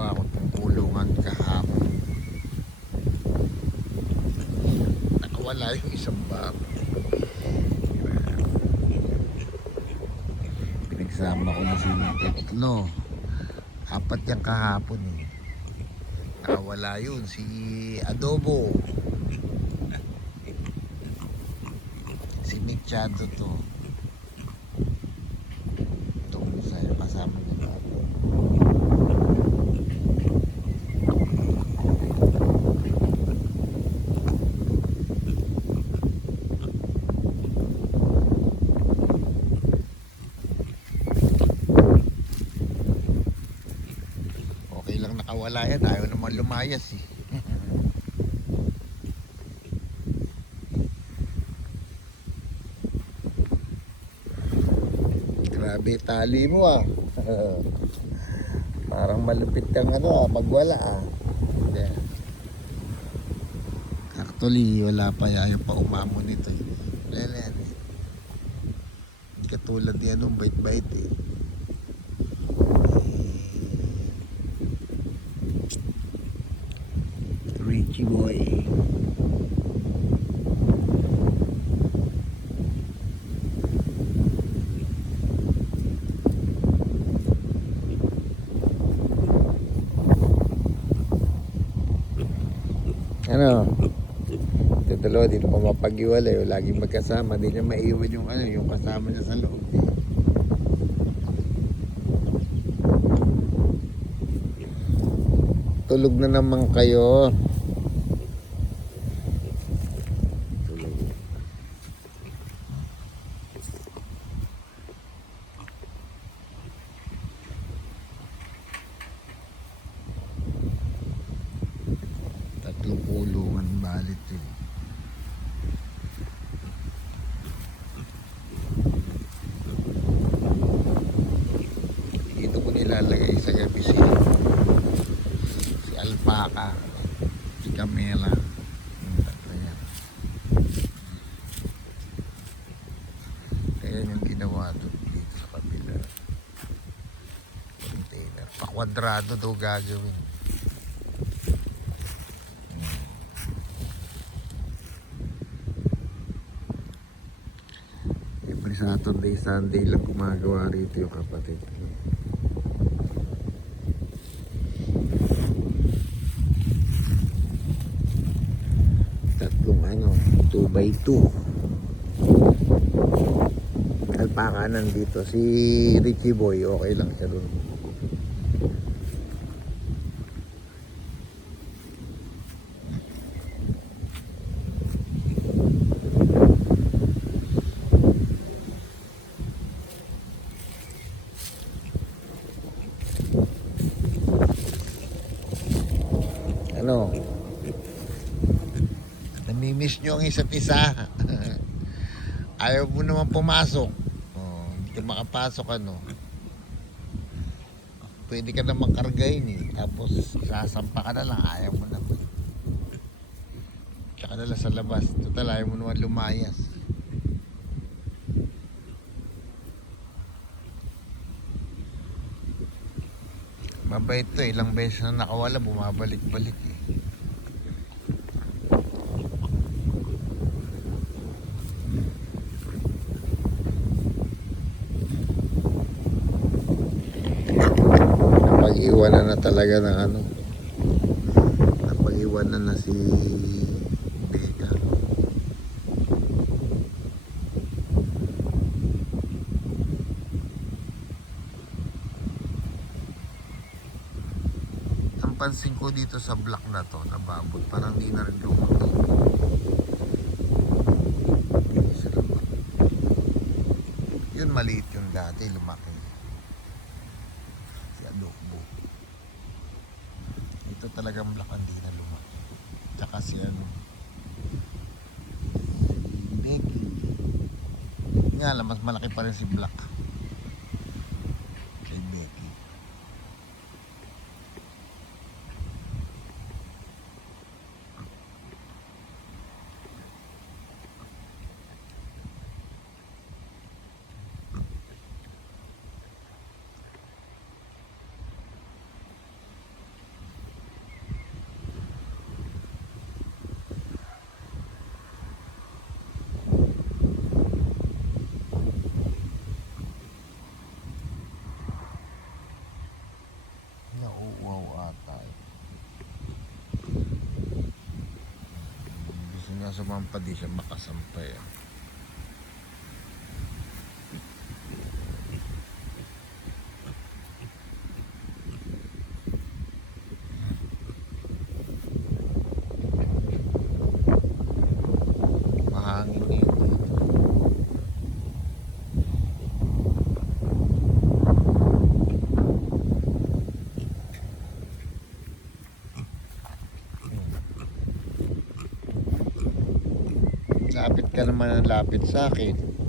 ginawa ko itong kulungan kahapon. Nakawala yung isang babo. Pinagsama ko na sila tatlo. Apat yung kahapon eh. Nakawala yun si Adobo, si Mixado to. Itong isa yung kasama nila. Okay lang nakawala yan, ayaw naman lumayas eh. Grabe tali mo ah. Parang malupit kang magwala ah. Yeah. Actually wala pa, ayaw pa umamon nito eh. Lelen. Katulad yan nung bait-bait eh. Richie boy. Ano? Ito dalawa, di na pa mapag-iwalay. Laging magkasama. Di niya maiwan yung kasama niya sa loob. Tulog na naman kayo. Tulog. Tatlong kulungan balit eh. Dito ko nilalagay sa gabi si Alpaca, si Camela. Tatlo yan. Ayan yung ginawa doon dito sa kabila. Container. Pa-kwadrado daw gagawin. Every Saturday, Sunday lang gumagawa rito yung kapatid. Tatlong 2x2. Alpaca nandito. Si Richie Boy, okay lang siya dun. Namimiss nyo ang isa't isa. Ayaw mo naman pumasok. Hindi ka makapasok pwede ka naman kargahin eh. Tapos sasampa ka na lang, ayaw mo naman. Tsaka na lang sa labas. Total, ayaw mo naman lumayas. Mabait to, ilang beses na nakawala, bumabalik-balik eh. Napag-iwanan na talaga ng napag-iwanan na si Vega. Ang pansin ko dito sa block na to, nababot, parang di na rin lumaki. Yun maliit yung dati, lumaki. Si Adobo. Ito talagang block, hindi na lumaki. Tsaka si Becky. Nga lang, mas malaki pa rin si Black. Si Becky. Nauuaw ata. Gusto niya sumampa, di siya makasampay. Mahangin dito. Lapit ka naman ang lapit sa akin.